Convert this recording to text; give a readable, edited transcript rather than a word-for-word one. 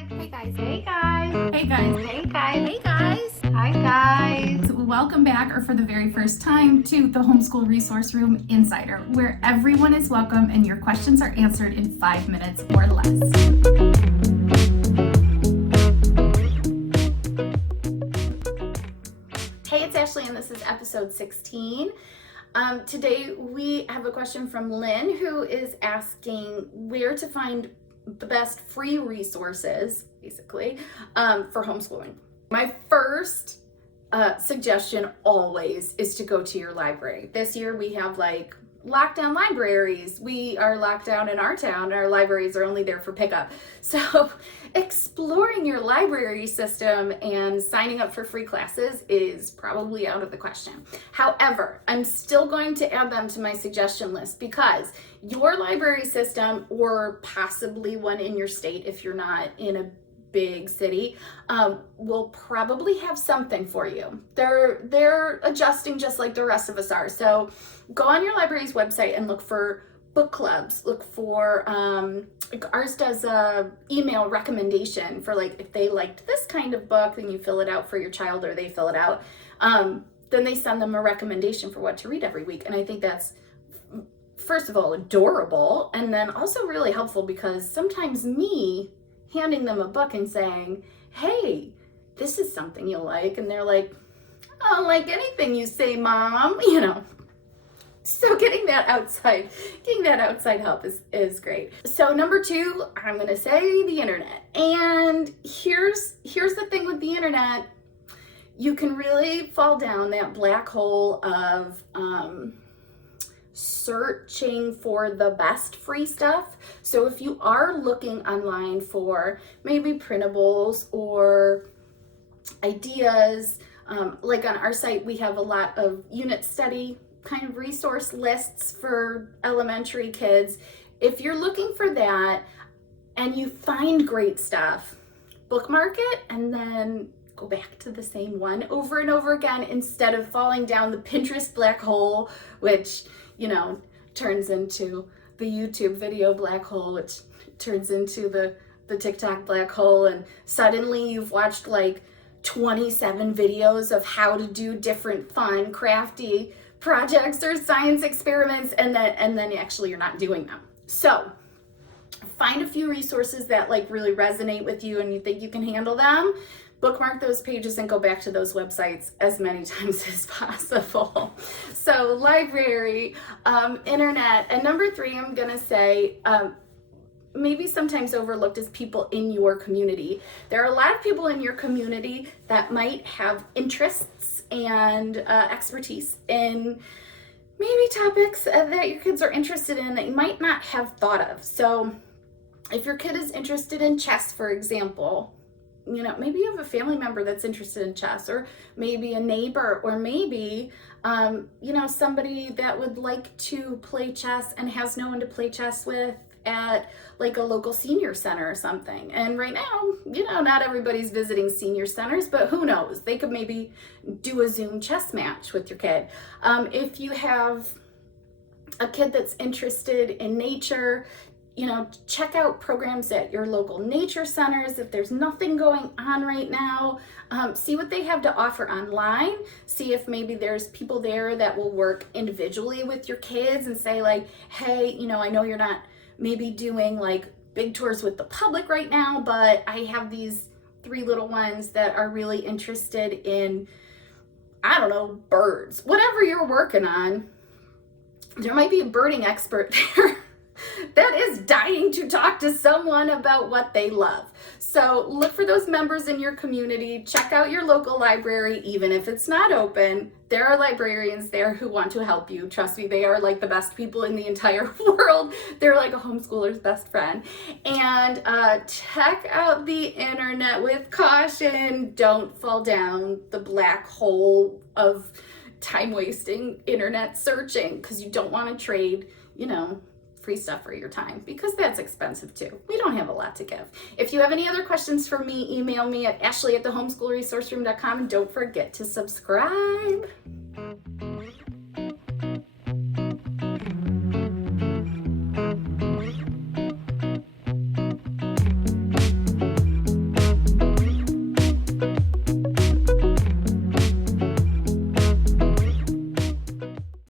guys. Hey guys. Hey guys. Hey guys. Hey guys. Hey guys. Hi guys. Welcome back, or for the very first time, to the Homeschool Resource Room Insider, where everyone is welcome and your questions are answered in 5 minutes or less. Hey, it's Ashley and this is episode 16. Today we have a question from Lynn, who is asking where to find the best free resources, basically, for homeschooling. My first suggestion always is to go to your library. This year we have like lockdown libraries. We are locked down in our town. Our libraries are only there for pickup. So exploring your library system and signing up for free classes is probably out of the question. However, I'm still going to add them to my suggestion list because your library system, or possibly one in your state if you're not in a big city, will probably have something for you. They're adjusting just like the rest of us are. So go on your library's website and look for book clubs. Look for ours does a email recommendation for, like, if they liked this kind of book, then you fill it out for your child, or they fill it out. Then they send them a recommendation for what to read every week, and I think that's, first of all, adorable, and then also really helpful, because sometimes me handing them a book and saying, hey, this is something you'll like, and they're like, I don't like anything you say, Mom, So getting that outside help is great. So number 2, I'm gonna say the internet. And here's the thing with the internet. You can really fall down that black hole of searching for the best free stuff. So if you are looking online for maybe printables or ideas, like on our site, we have a lot of unit study kind of resource lists for elementary kids. If you're looking for that and you find great stuff, bookmark it and then go back to the same one over and over again, instead of falling down the Pinterest black hole, which turns into the YouTube video black hole, which turns into the TikTok black hole, and suddenly you've watched like 27 videos of how to do different fun, crafty projects or science experiments, and then actually you're not doing them. So find a few resources that like really resonate with you and you think you can handle them. Bookmark those pages and go back to those websites as many times as possible. So library, internet, and number 3, I'm gonna say, maybe sometimes overlooked, is people in your community. There are a lot of people in your community that might have interests and expertise in maybe topics that your kids are interested in that you might not have thought of. So if your kid is interested in chess, for example, maybe you have a family member that's interested in chess, or maybe a neighbor, or maybe, somebody that would like to play chess and has no one to play chess with at like a local senior center or something. And right now, not everybody's visiting senior centers, but who knows? They could maybe do a Zoom chess match with your kid. If you have a kid that's interested in nature, check out programs at your local nature centers. If there's nothing going on right now, see what they have to offer online. See if maybe there's people there that will work individually with your kids and say like, hey, I know you're not maybe doing like big tours with the public right now, but I have these 3 little ones that are really interested in, birds. Whatever you're working on, there might be a birding expert there that is dying to talk to someone about what they love. So look for those members in your community. Check out your local library, even if it's not open. There are librarians there who want to help you. Trust me, they are like the best people in the entire world. They're like a homeschooler's best friend. And check out the internet with caution. Don't fall down the black hole of time-wasting internet searching, because you don't want to trade, free stuff for your time, because that's expensive too. We don't have a lot to give. If you have any other questions for me, email me at ashley@thehomeschoolresourceroom.com, and don't forget to subscribe.